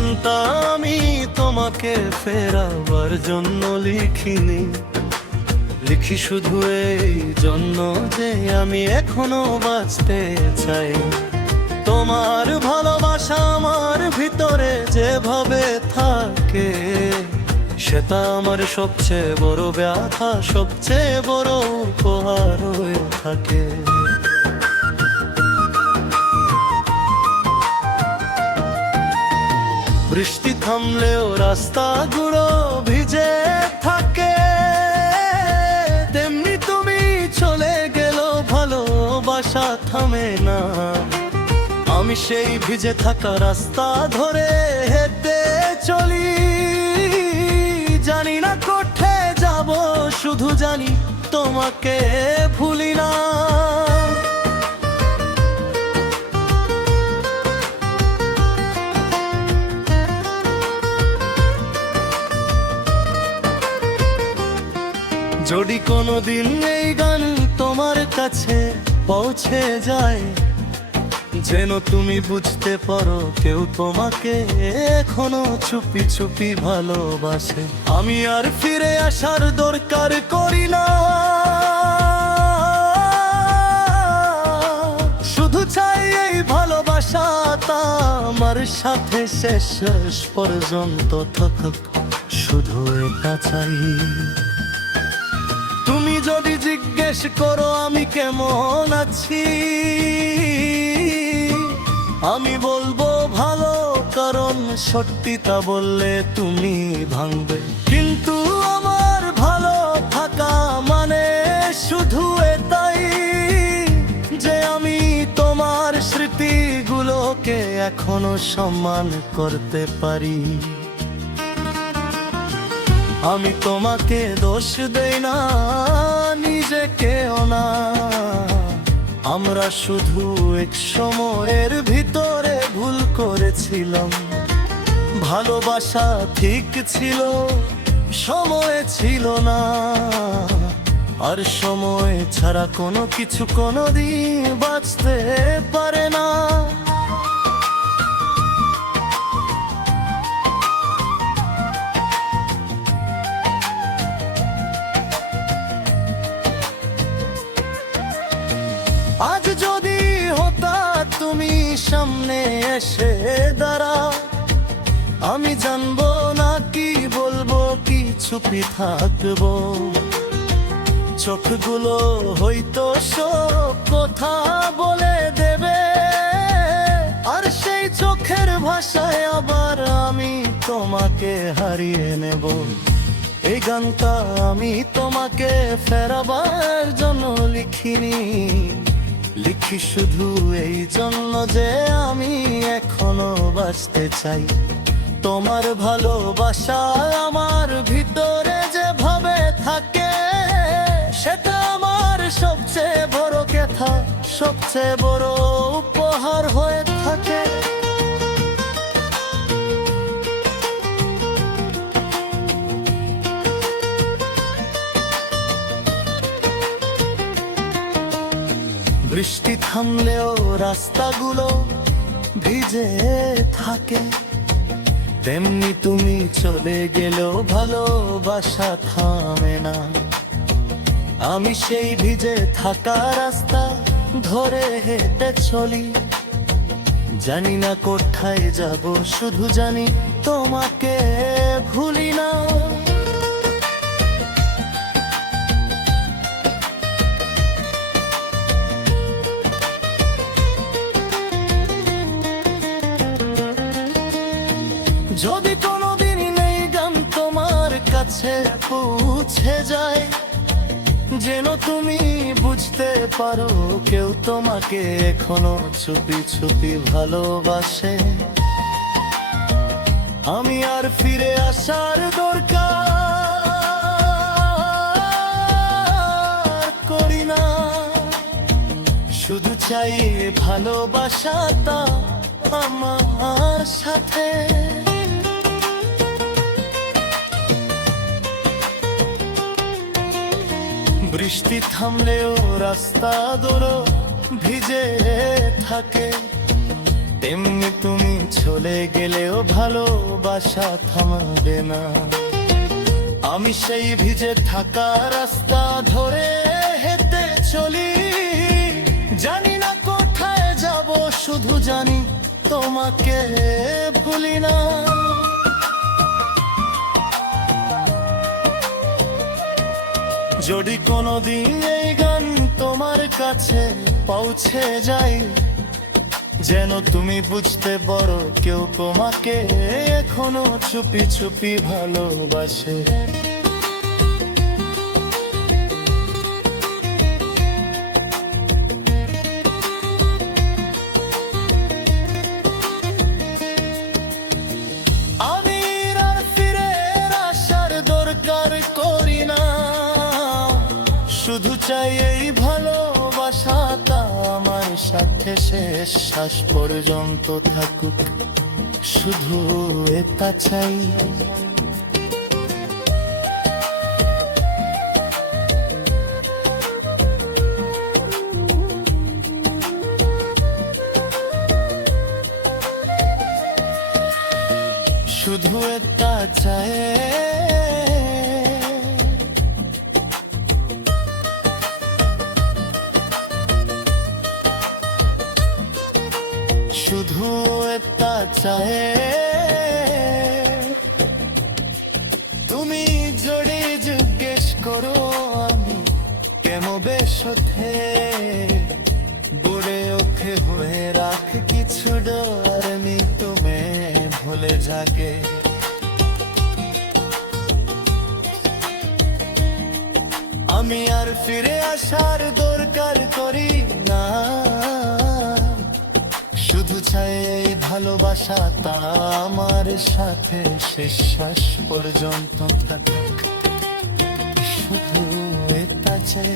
গানটা আমি তোমাকে ফেরাবার জন্য লিখিনি, লিখি শুধু এই জন্য যে আমি এখনো বাঁচতে চাই। তোমার ভালোবাসা আমার ভিতরে যেভাবে থাকে, সেটা আমার সবচেয়ে বড় ব্যথা, সবচেয়ে বড় উপহার হয়ে থাকে। বৃষ্টি থামলেও রাস্তাগুলো ভিজে থাকে, তেমনি তুমি চলে গেল ভালোবাসা থামে না। আমি সেই ভিজে থাকা রাস্তা ধরে হেঁটে চলি, জানি না কোথায় যাব, শুধু জানি তোমাকে ভুলি না। যদি কোনোদিন এই গান তোমার কাছে পৌঁছে যায়, যেন তুমি বুঝতে পারো কেউ তোমাকে এখনো চুপি চুপি ভালোবাসে। আমি আর ফিরে আসার দরকার করি না, শুধু চাই এই ভালোবাসাটা আমার সাথে শেষ পর্যন্ত থাকুক, শুধু এটা চাই। তুমি যদি জিজ্ঞেস করো আমি কেমন আছি, আমি বলবো ভালো, কারণ সত্যিটা বললে তুমি ভাঙবে। কিন্তু আমার ভালো থাকা মানে শুধু এটাই যে আমি তোমার স্মৃতিগুলোকে এখনো সম্মান করতে পারি। আমি তোমাকে দোষ দেই না, নিজেকেও না, আমরা শুধু এক সময়ের ভিতরে ভুল করেছিলাম। ভালোবাসা ঠিক ছিল, সময় ছিল না, আর সময় ছাড়া কোনো কিছু কোনোদিন বাঁচতে পারে না। আজ যদি হঠাৎ তুমি সামনে এসে দাঁড়াও, আমি জানবো না কি বলবো, কি চুপি থাকবো। চোখগুলো হয়তো সব কথা বলে দেবে, আর সেই চোখের ভাষায় আবার আমি তোমাকে হারিয়ে নেব। এই গানটা আমি তোমাকে ফেরাবার জন্য লিখিনি, লিখি শুধু এই জন্য যে আমি এখনো বাঁচতে চাই। তোমার ভালোবাসা আমার ভিতরে যেভাবে থাকে, সেটা আমার সবচেয়ে বড় কথা, সবচেয়ে বড় উপহার হয়ে থাকে। বৃষ্টি থামলেও রাস্তাগুলো ভিজে থাকে, তেমনি তুমি চলে গেলেও ভালোবাসা থামে না। আমি সেই ভিজে থাকা রাস্তা ধরে হেঁটে চলি, জানি না কোথায় যাব, শুধু জানি তোমাকে ভুলি না। যদি কোনোদিন এই গান তোমার কাছে পৌঁছে যায়, যেন তুমি বুঝতে পারো কেউ তোমাকে এখনো চুপি চুপি ভালোবাসে। আমি আর ফিরে আসার দরকার করি না, শুধু চাই ভালোবাসাটা আমার সাথে। বৃষ্টি থামলেও রাস্তা দূর ভিজে থাকে, তেমনি তুমি চলে গেলেও ভালোবাসা থামবে না। আমি সেই ভিজে থাকা রাস্তা ধরে হেঁটে চলি, জানি না কোথায় যাব, শুধু জানি তোমাকে ভুলি না। যদি কোনোদিন এই গান তোমার কাছে পৌঁছে যায়, যেন তুমি বুঝতে পারো কেউ তোমাকে এখনো চুপি চুপি ভালোবাসে। আমি আর ফিরে আসার দরকার করি না, শুধু চাই এই ভালোবাসাটা আমার সাথে শেষ শ্বাস পর্যন্ত থাকুক, শুধু এটা চাই। শুধু এটা চাই, শুধু এটা চাই। তুমি যদি জিজ্ঞেস করো আমি কেমন বেশথে, বুড়ে ওঠে হয়ে রাখ কিছু ডর নি তুমি ভুলে যাকে। আমি আর ফিরে আসার দরকার করি না, শুধু চাই এই ভালোবাসাটা আমার সাথে শেষ শ্বাস পর্যন্ত থাকুক, শুধু এটা চাই।